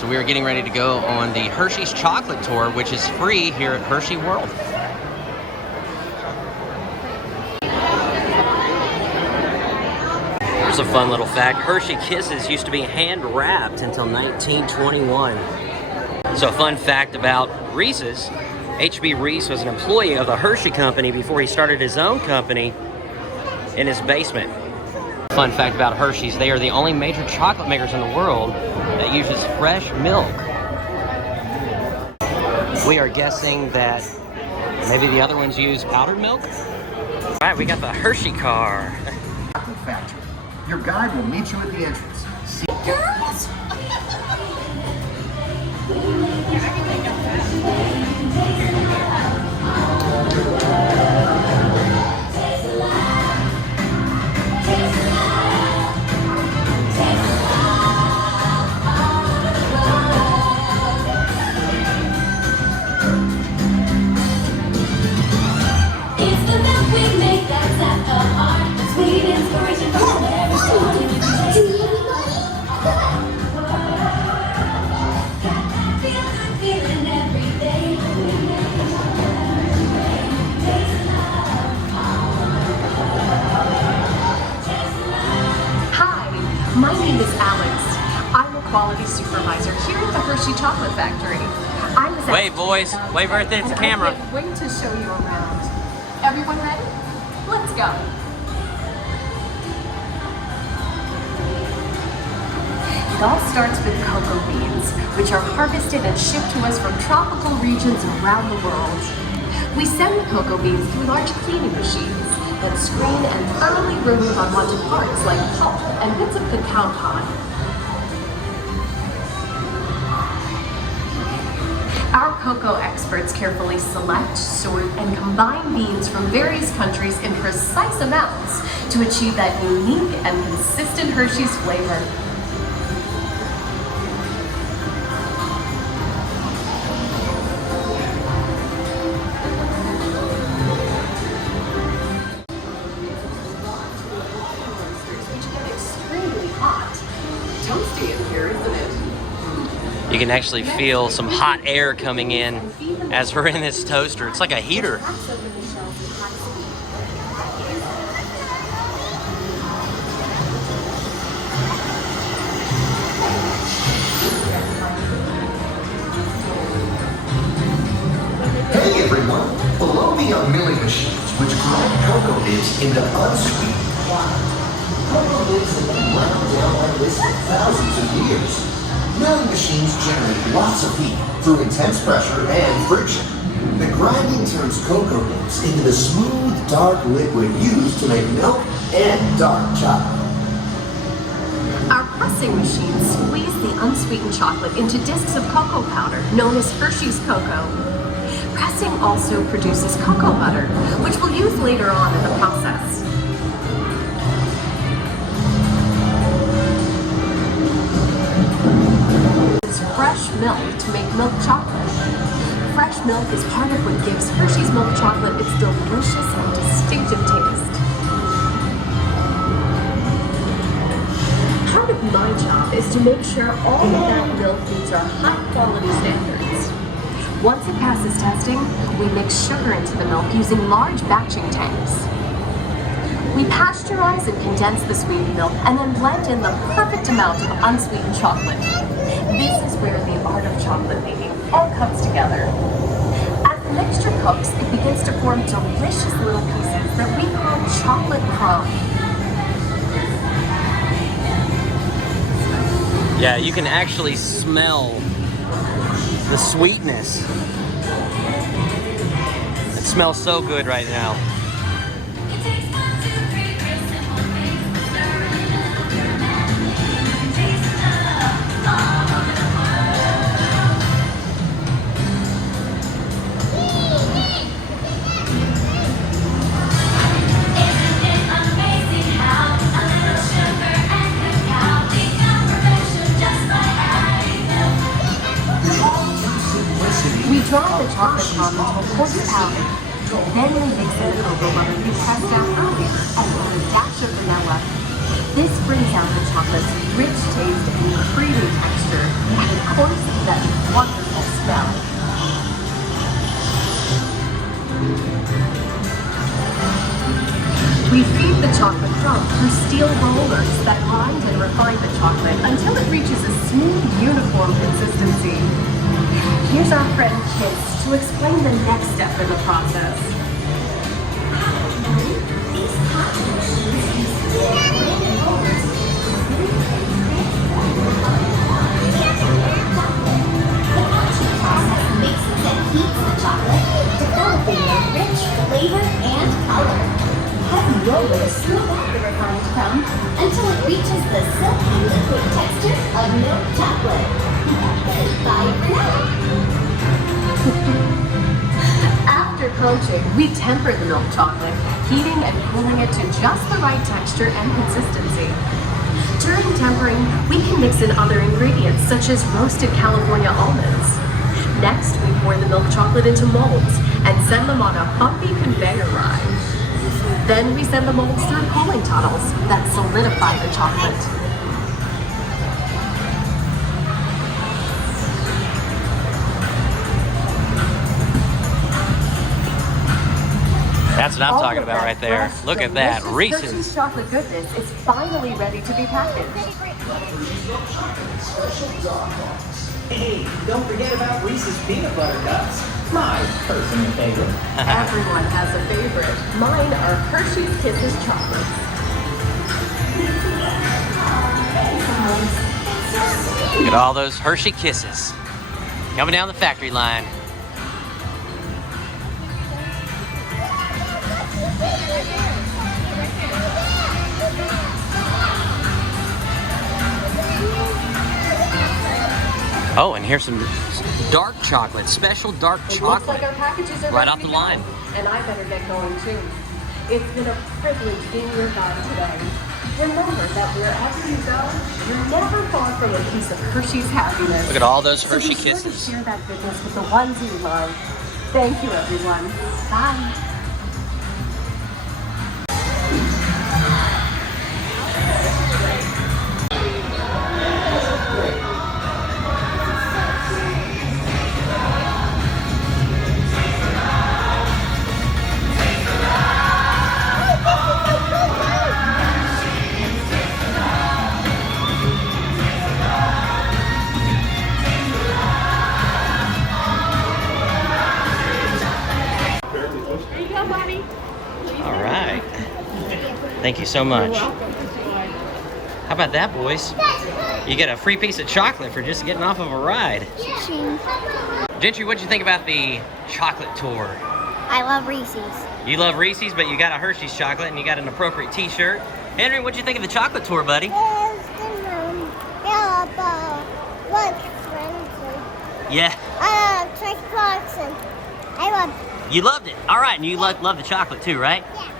So we are getting ready to go on the Hershey's Chocolate Tour, which is free here at Hershey World. Here's a fun little fact. Hershey Kisses used to be hand-wrapped until 1921. So a fun fact about Reese's, H.B. Reese was an employee of the Hershey Company before he started his own company in his basement. Fun fact about Hershey's, they are the only major chocolate makers in the world that uses fresh milk. We are guessing that maybe the other ones use powdered milk. All right, we got the Hershey car. Chocolate factory. Your guide will meet you at the entrance. See Girls! My name is Alex. I'm a quality supervisor here at the Hershey Chocolate Factory. Wave, boys. Wave right there to the camera. I can't wait to show you around. Everyone ready? Let's go. It all starts with cocoa beans, which are harvested and shipped to us from tropical regions around the world. We send the cocoa beans through large cleaning machines that screen and thoroughly remove unwanted parts like pulp and bits of cacao pod. Our cocoa experts carefully select, sort, and combine beans from various countries in precise amounts to achieve that unique and consistent Hershey's flavor. Toasty in here, isn't it? You can actually feel some hot air coming in as we're in this toaster. It's like a heater. Hey everyone! Below me are milling machines which grind cocoa nibs into unsweetened product. Cocoa nibs have been ground down like this for thousands of years. Milling machines generate lots of heat through intense pressure and friction. The grinding turns cocoa nibs into the smooth, dark liquid used to make milk and dark chocolate. Our pressing machines squeeze the unsweetened chocolate into discs of cocoa powder, known as Hershey's cocoa. Pressing also produces cocoa butter, which we'll use later on in the process. Fresh milk to make milk chocolate. Fresh milk is part of what gives Hershey's milk chocolate its delicious and distinctive taste. Part of my job is to make sure all of that milk meets our high quality standards. Once it passes testing, we mix sugar into the milk using large batching tanks. We pasteurize and condense the sweetened milk and then blend in the perfect amount of unsweetened chocolate. This is where the art of chocolate making all comes together. As the mixture cooks, it begins to form delicious little pieces that we call chocolate crumb. Yeah, you can actually smell the sweetness. It smells so good right now. dry the chocolate crumb into a coarse powder. Then we mix in the cocoa butter we pressed down earlier and add a dash of vanilla. This brings out the chocolate's rich taste and creamy texture, and of course, that wonderful smell. We feed the chocolate crumb through steel rollers that grind and refine the chocolate until it reaches a smooth, uniform consistency. Here's our friend Kiss to explain the next step in the process. These cotton machines use grinding rollers The cotton process mixes and heats the chocolate, developing a rich flavor and color. Heavy rollers smooth out the refined crumb until it reaches the silky liquid texture of milk chocolate. Bye for now. After poaching, we temper the milk chocolate, heating and cooling it to just the right texture and consistency. During tempering, we can mix in other ingredients such as roasted California almonds. Next, we pour the milk chocolate into molds and send them on a bumpy conveyor ride. Then we send the molds through cooling tunnels that solidify the chocolate. That's what I'm talking about right there. Fresh, Look at that, delicious Reese's. Hershey's chocolate goodness is finally ready to be packaged. Hey, don't forget about Reese's peanut butter cups. My personal favorite. Everyone has a favorite. Mine are Hershey's Kisses chocolates. Look at all those Hershey Kisses coming down the factory line. Oh, and here's some dark chocolate, special dark It looks like chocolate. our packages are Right ready off to the go, line. and I better get going too. It's been a privilege being your guide today. Remember that wherever you go, you're never far from a piece of Hershey's happiness. Look at all those So Hershey be sure to Kisses. share that goodness with the ones you love. Thank you, everyone. Bye. All right. Thank you so much. How about that, boys? You get a free piece of chocolate for just getting off of a ride. Gentry, what'd you think about the chocolate tour? I love Reese's. You love Reese's, but you got a Hershey's chocolate and you got an appropriate t-shirt. Henry, what'd you think of the chocolate tour, buddy? Yeah, Clarkson. I love you loved it. All right, and you love the chocolate too, right? Yeah.